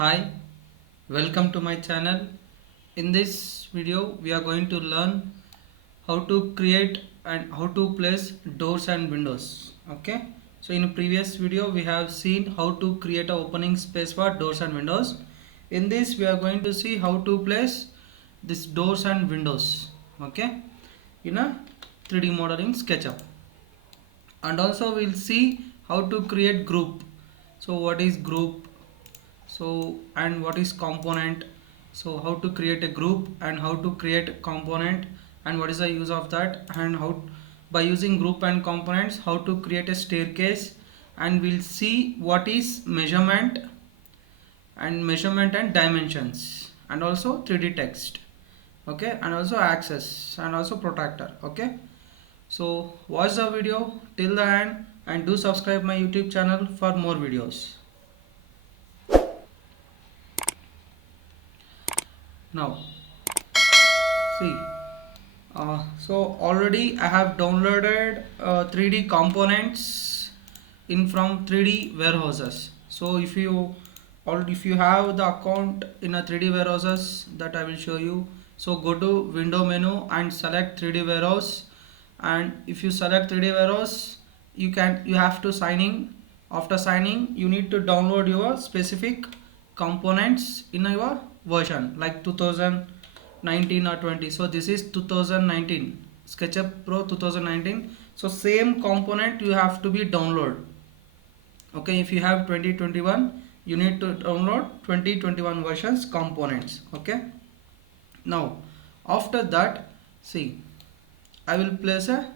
Hi, welcome to my channel. In this video we are going to learn how to create and how to place doors and windows. Okay, so in a previous video we have seen how to create a opening space for doors and windows. In this we are going to see how to place this doors and windows, okay, in a 3D model in Sketchup. And also we'll see how to create group. So what is group, and what is component, so how to create a group and how to create a component and what is the use of that, and how by using group and components how to create a staircase, and we'll see what is measurement and dimensions, and also 3D text, okay, and also access and also protractor. Okay, so watch the video till the end and do subscribe my YouTube channel for more videos. Now see, so already I have downloaded 3D components in from 3D warehouses. So if you have the account in a 3D warehouses, that I will show you. So go to window menu and select 3D warehouse, and if you select 3D warehouse, you have to sign in. After signing, you need to download your specific components in your version like 2019 or 20. So this is 2019 SketchUp Pro 2019. So same component you have to be download. Okay, if you have 2021, you need to download 2021 versions components. Okay, now after that, see, I will place a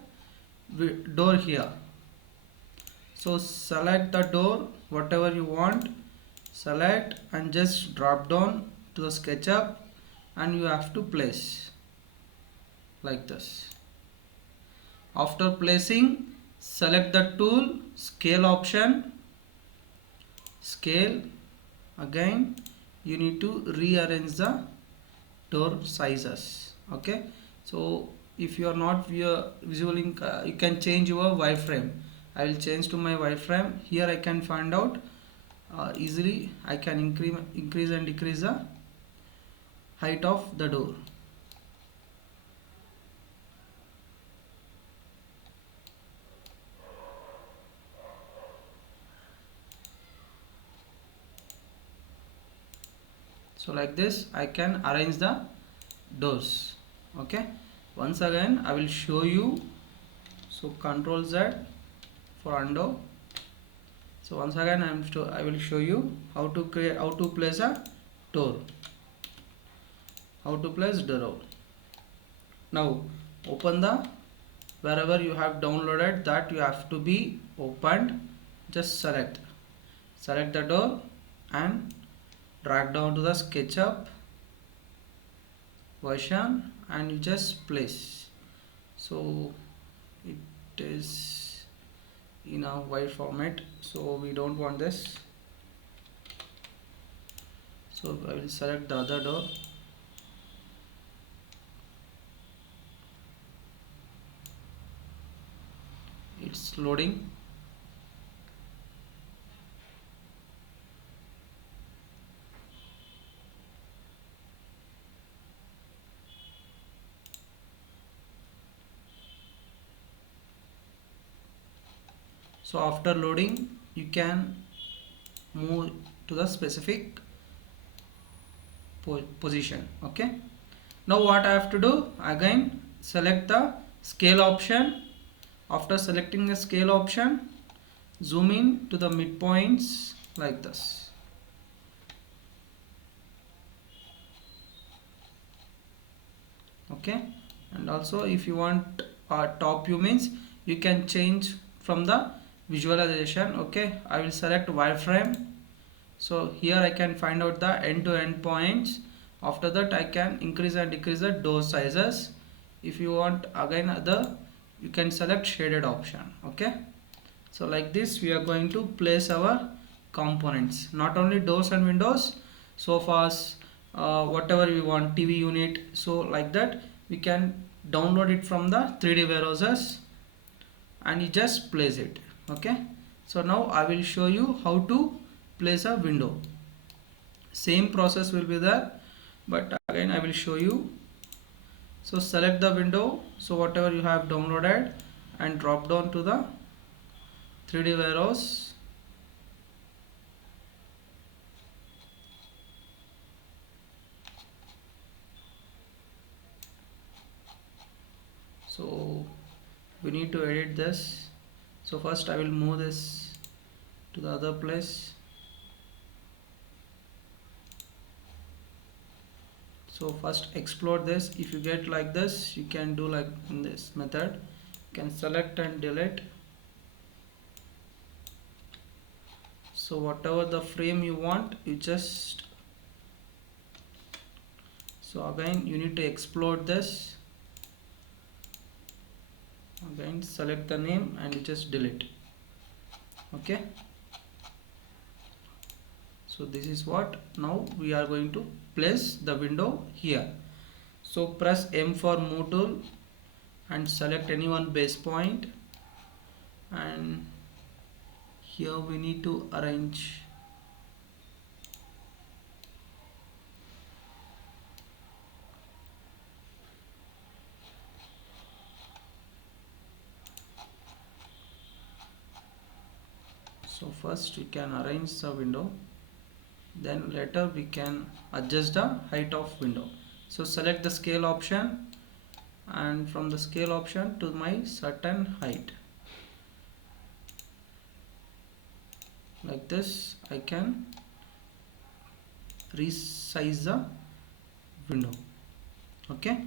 door here. So select the door, whatever you want, select and just drop down to the SketchUp, and you have to place like this. After placing, select the tool, scale option, scale. Again you need to rearrange the door sizes. Okay, so if you are not visualizing, you can change your wireframe. I will change to my wireframe. Here I can find out easily. I can increase and decrease the height of the door. So like this I can arrange the doors. Okay, once again I will show you. So Control Z for undo. So once again I will show you how to place a door, how to place door. Now open the wherever you have downloaded, that you have to be opened. Just select the door and drag down to the SketchUp version and you just place. So it is in a wide format, so we don't want this. So I will select the other door. It's loading. So after loading, you can move to the specific position. Okay, now what I have to do, again select the scale option. After selecting the scale option, zoom in to the midpoints like this. Okay, and also if you want top view, means you can change from the visualization. Okay, I will select wireframe. So here I can find out the end-to-end points. After that I can increase and decrease the door sizes. If you want again other, you can select shaded option. Okay, so like this we are going to place our components, not only doors and windows, sofas, whatever we want, TV unit. So like that we can download it from the 3D warehouses and you just place it. Okay, so now I will show you how to place a window. same process will be there, but again I will show you. So select the window, so whatever you have downloaded, and drop down to the 3D warehouse. So we need to edit this. So first I will move this to the other place. So first explore this. If you get like this, you can do like in this method. You can select and delete. So whatever the frame you want, you just, so again you need to explode this. Again select the name and you just delete. Okay. So this is what, now we are going to place the window here. So press M for move tool and select any one base point, and here we need to arrange. So first we can arrange the window, then later we can adjust the height of window. So select the scale option, and from the scale option to my certain height, like this I can resize the window. Okay,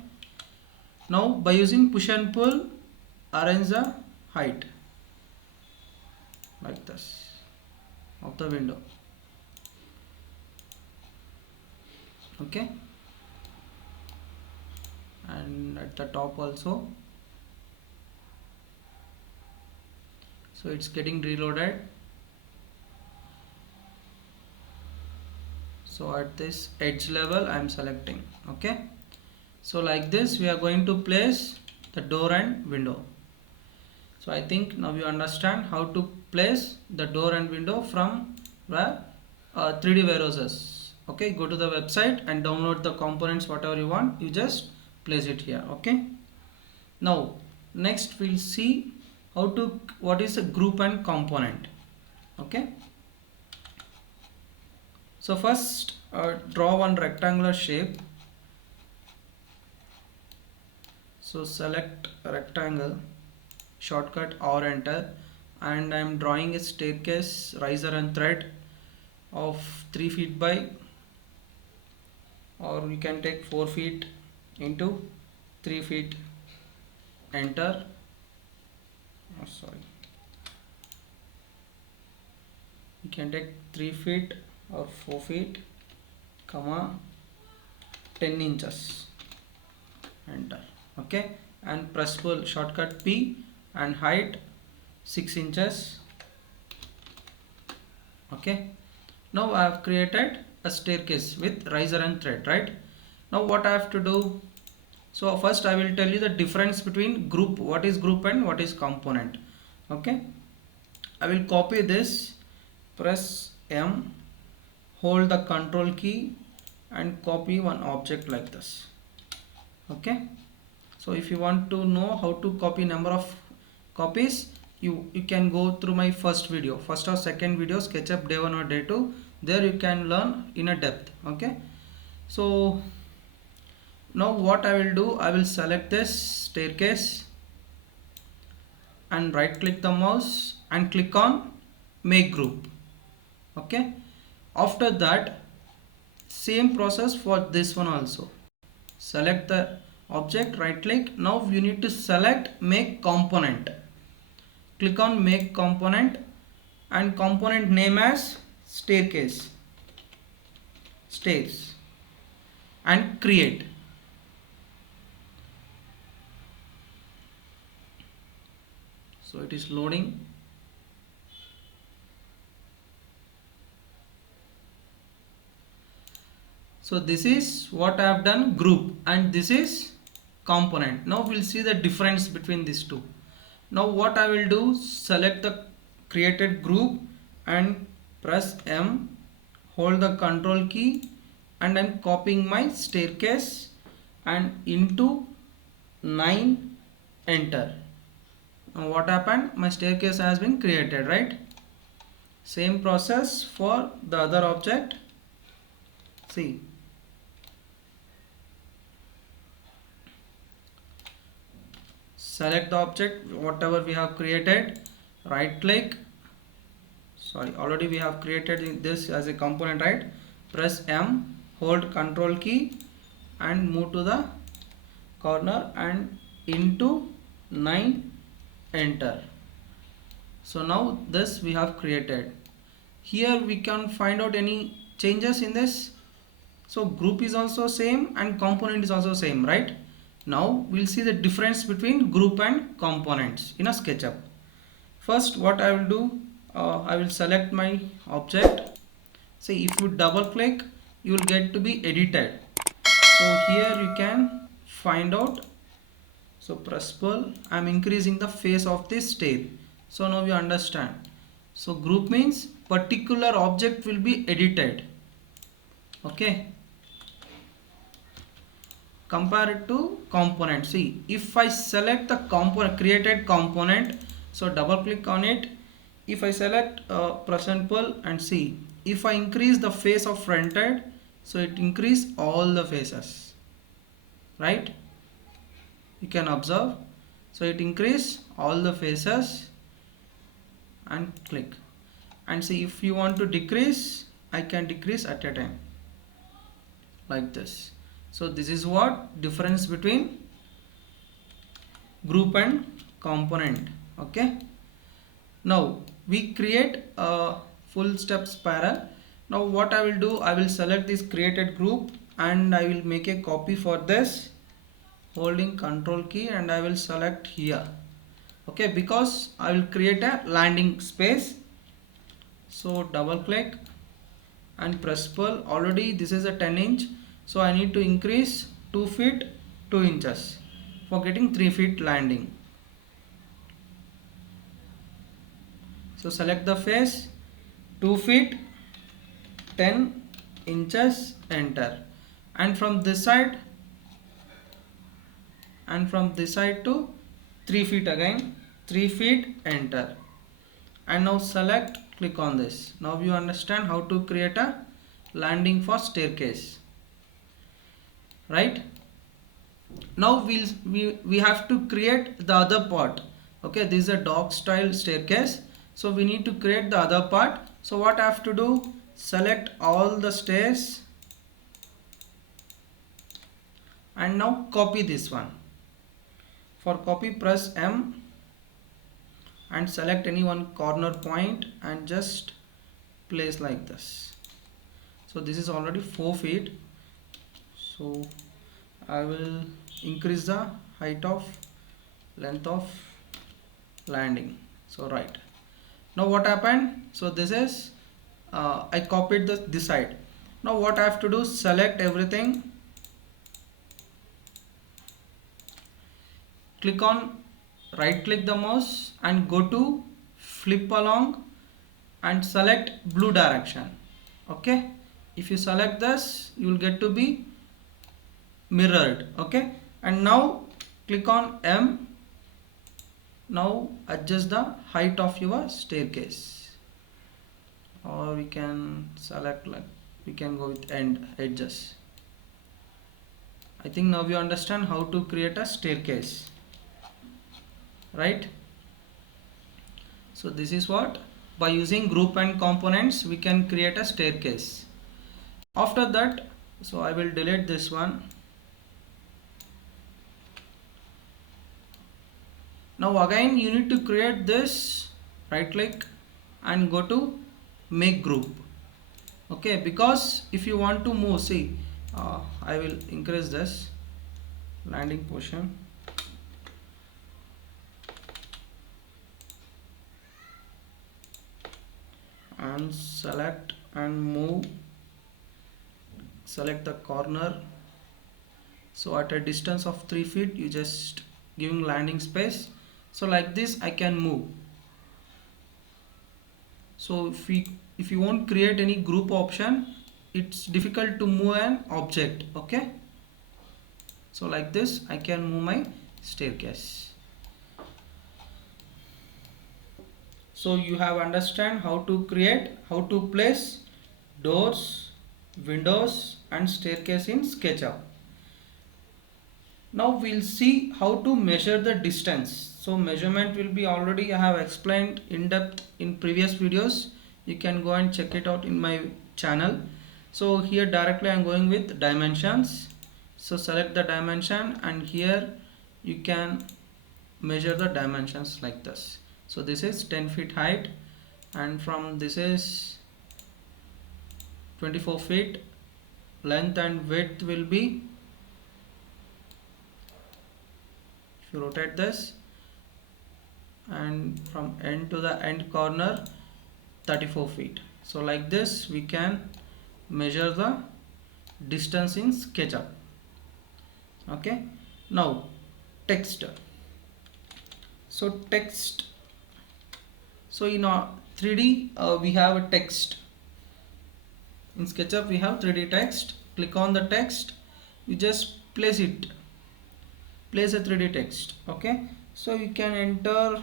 now by using push and pull, arrange the height like this of the window. Okay, and at the top also. So it's getting reloaded. So at this edge level I am selecting. Okay, so like this we are going to place the door and window. So I think now you understand how to place the door and window from where 3D warehouses. Okay, go to the website and download the components whatever you want, you just place it here. Okay, now next we'll see how to, what is a group and component. Okay, so first draw one rectangular shape. So select rectangle, shortcut or enter, and I am drawing a staircase, riser and thread of 3 feet by, or you can take 4 feet into 3 feet, enter. Oh, sorry, you can take 3 feet or 4 feet, comma 10 inches, enter. Okay, and press pull, shortcut P, and height 6 inches. Okay, now I have created a staircase with riser and thread, right? Now what I have to do, so first I will tell you the difference between group, what is group and what is component. Okay, I will copy this, press M, hold the control key and copy one object like this. Okay, so if you want to know how to copy number of copies, you can go through my first video, first or second video, Sketchup day 1 or day 2. There you can learn in a depth. Okay, so now what I will do, I will select this staircase and right click the mouse and click on make group. Okay, after that same process for this one also. Select the object, right click. Now you need to select make component. Click on make component and component name as staircase, stairs, and create. So it is loading. So this is what I have done, group, and this is component. Now we'll see the difference between these two. Now what I will do, select the created group and press M, hold the control key and I'm copying my staircase and into 9, enter. Now what happened? My staircase has been created, right? Same process for the other object. See, select the object whatever we have created, right click, sorry, already we have created this as a component, right? Press M, hold control key and move to the corner and into 9, enter. So now this we have created. Here we can find out any changes in this. So group is also same and component is also same, right? Now we'll see the difference between group and components in a SketchUp. First what I will do, I will select my object. See, if you double click, you will get to be edited. So here you can find out. So press pull, I am increasing the face of this stair. So now you understand. So group means particular object will be edited. Okay. Compare it to component. See, if I select the component, created component, so double click on it. If I select press and pull and see, if I increase the face of front end, so it increase all the faces, right? You can observe. So it increase all the faces and click and see. If you want to decrease, I can decrease at a time like this. So this is what difference between group and component. Okay, now we create a full step spiral. Now what I will do, I will select this created group and I will make a copy for this, holding control key, and I will select here. Okay, because I will create a landing space. So double click and press pull. Already this is a 10 inch, so I need to increase 2 feet 2 inches for getting 3 feet landing. So select the face, 2 feet 10 inches, enter. And from this side to 3 feet again, 3 feet, enter. And now select, click on this. Now you understand how to create a landing for staircase, right? Now we have to create the other part. Okay, this is a dog style staircase, so we need to create the other part. So what I have to do, select all the stairs and now copy this one. For copy, press M and select any one corner point and just place like this. So this is already 4 feet, so I will increase the height of length of landing. So right, now what happened, so this is I copied this side. Now what I have to do, select everything, click on, right click the mouse and go to flip along and select blue direction. Okay, if you select this, you will get to be mirrored. Okay, and now click on M. Now adjust the height of your staircase, or we can select, like we can go with end edges. I think now you understand how to create a staircase, right? So this is what, by using group and components we can create a staircase. After that, so I will delete this one. Now again you need to create this, right click and go to make group. Okay, because if you want to move, see, I will increase this landing portion and select and move, select the corner. So at a distance of 3 feet you just giving landing space. So like this I can move. So if you won't create any group option, it's difficult to move an object. Okay, so like this I can move my staircase. So you have understand how to create, how to place doors, windows and staircase in SketchUp. Now we'll see how to measure the distance. So measurement will be already I have explained in depth in previous videos. You can go and check it out in my channel. So here directly I am going with dimensions. So select the dimension and here you can measure the dimensions like this. So this is 10 feet height and from this is 24 feet. Length and width will be, if you rotate this, and from end to the end corner 34 feet. So like this we can measure the distance in SketchUp. Okay, now text. So text, so in our 3D we have a text. In SketchUp we have 3D text. Click on the text, you just place it, place a 3D text. Okay, so you can enter,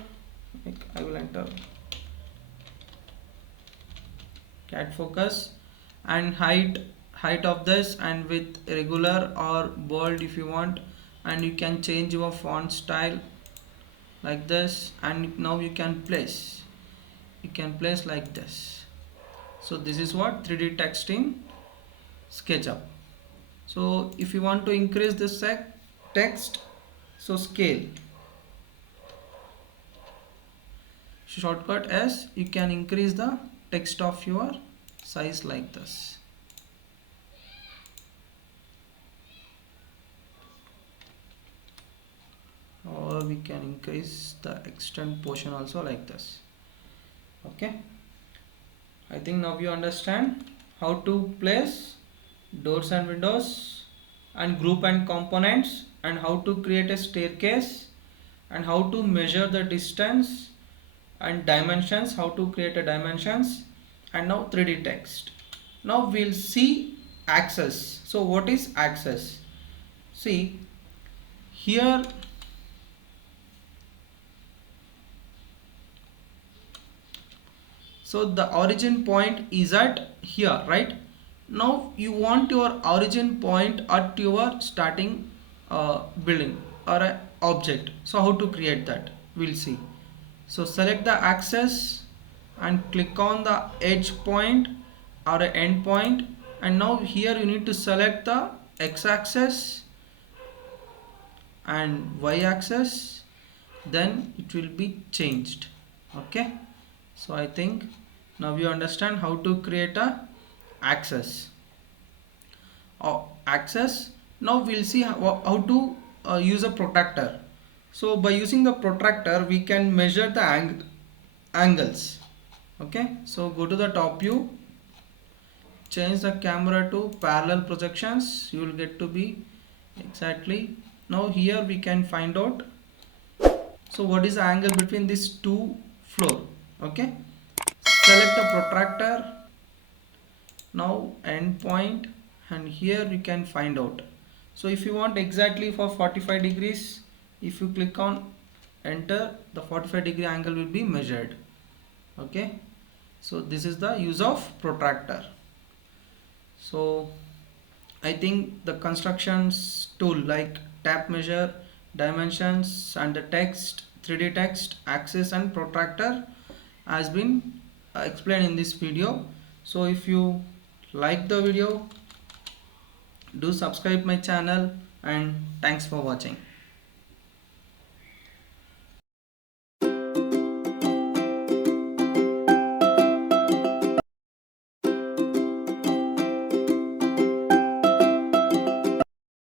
like I will enter Cadfocus, and height of this and with regular or bold if you want, and you can change your font style like this, and now you can place like this. So this is what 3D text in SketchUp. So if you want to increase this text, so scale, shortcut S, you can increase the text of your size like this. Or we can increase the extend portion also like this. Okay, I think now you understand how to place doors and windows and group and components, and how to create a staircase, and how to measure the distance and dimensions, how to create a dimensions, and now 3D text. Now we'll see axis. So what is axis? See here, so the origin point is at here, right? Now you want your origin point at your starting building or a object. So how to create that, we'll see. So select the axis and click on the edge point or a end point, and now here you need to select the x-axis and y-axis, then it will be changed. Okay, so I think now you understand how to create a axis. Axis. Now we'll see how to use a protractor. So by using the protractor we can measure the angles. Okay, so go to the top view, change the camera to parallel projections, you will get to be exactly. Now here we can find out, so what is the angle between these two floor. Okay, select the protractor, now end point, and here you can find out. So if you want exactly for 45 degrees, if you click on enter, the 45-degree angle will be measured. Okay, so this is the use of protractor. So I think the constructions tool like tape measure, dimensions and the text, 3D text, axis and protractor has been explained in this video. So if you like the video, do subscribe my channel, and thanks for watching.